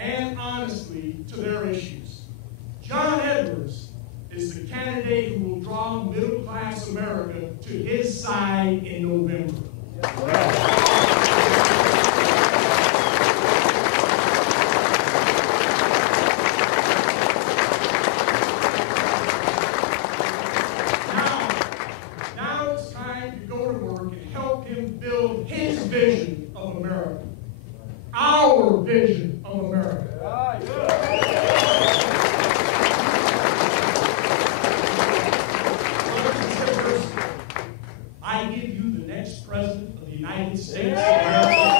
and honestly to their issues. John Edwards is the candidate who will draw middle-class America to his side in November. Now it's time to go to work and help him build his vision of America. Our vision of America. I give you the next president of the United States of America.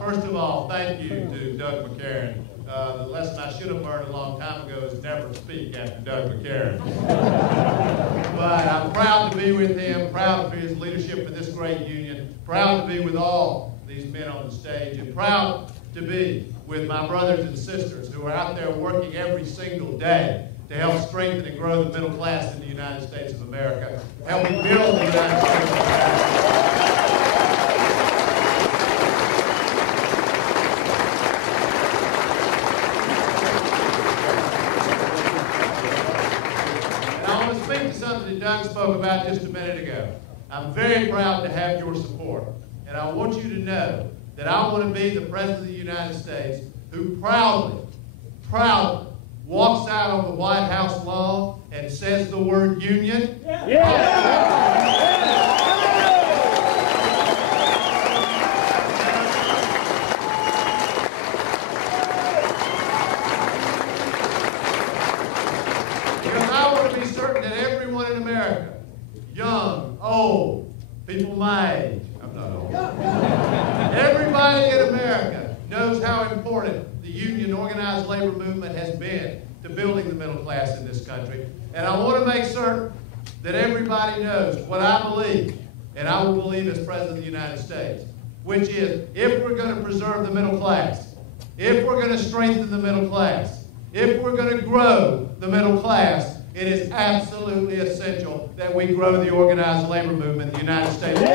First of all, thank you to Doug McCarron. The lesson I should have learned a long time ago is never speak after Doug McCarron. But I'm proud to be with him, proud for his leadership for this great union, proud to be with all these men on the stage, and proud to be with my brothers and sisters who are out there working every single day to help strengthen and grow the middle class in the United States of America, helping build the United States of America. Something that Doug spoke about just a minute ago. I'm very proud to have your support. And I want you to know that I want to be the President of the United States who proudly walks out on the White House lawn and says the word union. Young, old, people my age, I'm not old. Everybody in America knows how important the union organized labor movement has been to building the middle class in this country. And I want to make certain that everybody knows what I believe, and I will believe as President of the United States, which is if we're going to preserve the middle class, if we're going to strengthen the middle class, if we're going to grow the middle class, it is absolutely essential that we grow the organized labor movement in the United States. Who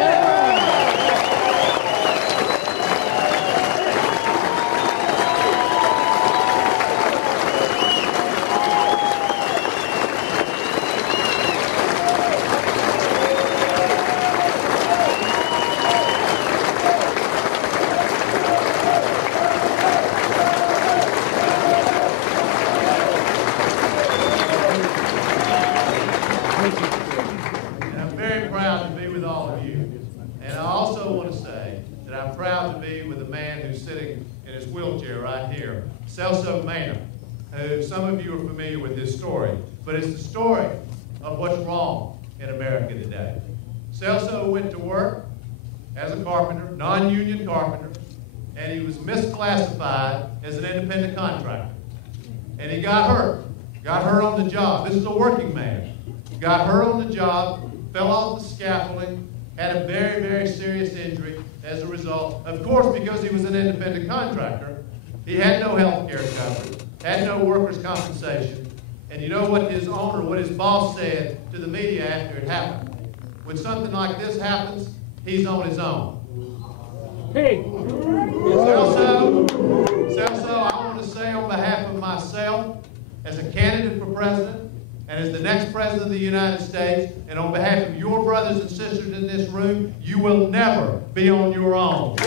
some of you are familiar with his story, but it's the story of what's wrong in America today. Celso went to work as a carpenter, non-union carpenter, and he was misclassified as an independent contractor. And he got hurt on the job. This is a working man. Got hurt on the job, fell off the scaffolding, had a very, very serious injury as a result. Of course, because he was an independent contractor, he had no health care coverage, had no workers' compensation. And you know what his owner, what his boss said to the media after it happened? When something like this happens, he's on his own. Hey! Celso, I want to say on behalf of myself, as a candidate for president, and as the next president of the United States, and on behalf of your brothers and sisters in this room, you will never be on your own.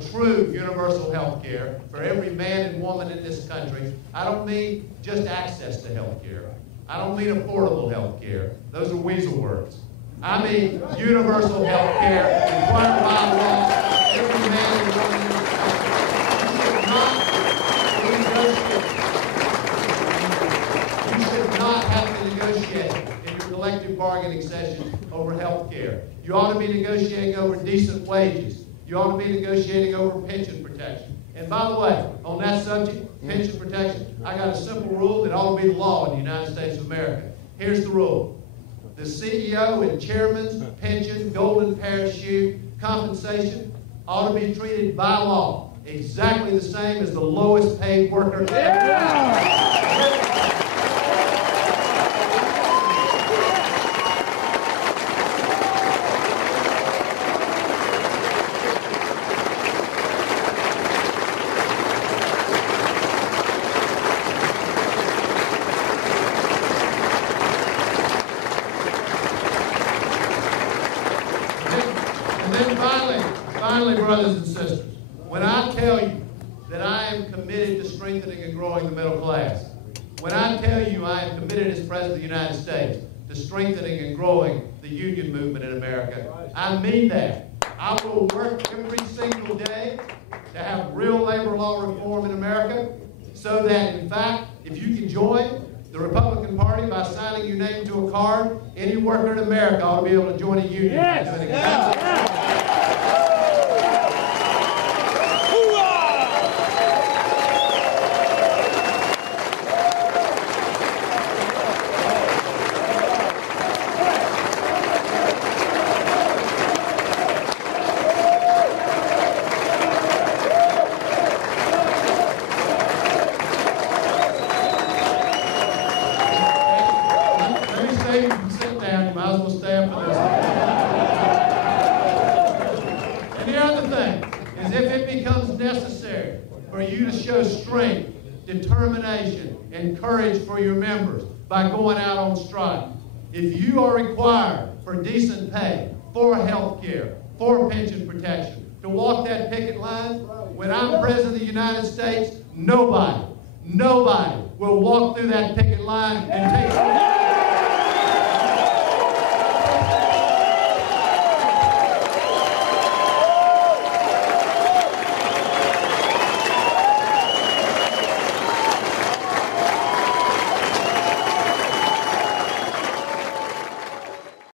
for true universal health care for every man and woman in this country. I don't mean just access to health care. I don't mean affordable health care. Those are weasel words. I mean universal health care required by law for every man and woman in this country. You should not have to negotiate in your collective bargaining session over health care. You ought to be negotiating over decent wages. You ought to be negotiating over pension protection. And by the way, on that subject, pension protection, I got a simple rule that ought to be the law in the United States of America. Here's the rule. The CEO and chairman's pension, golden parachute, compensation ought to be treated by law exactly the same as the lowest paid worker. Finally, brothers and sisters, when I tell you that I am committed to strengthening and growing the middle class, when I tell you I am committed as President of the United States to strengthening and growing the union movement in America, I mean that. I will work every single day to have real labor law reform in America so that, in fact, if you can join the Republican Party by signing your name to a card, any worker in America ought to be able to join a union. Yes. Determination and courage for your members by going out on strike. If you are required for decent pay, for health care, for pension protection, to walk that picket line, when I'm President of the United States, nobody will walk through that picket line and take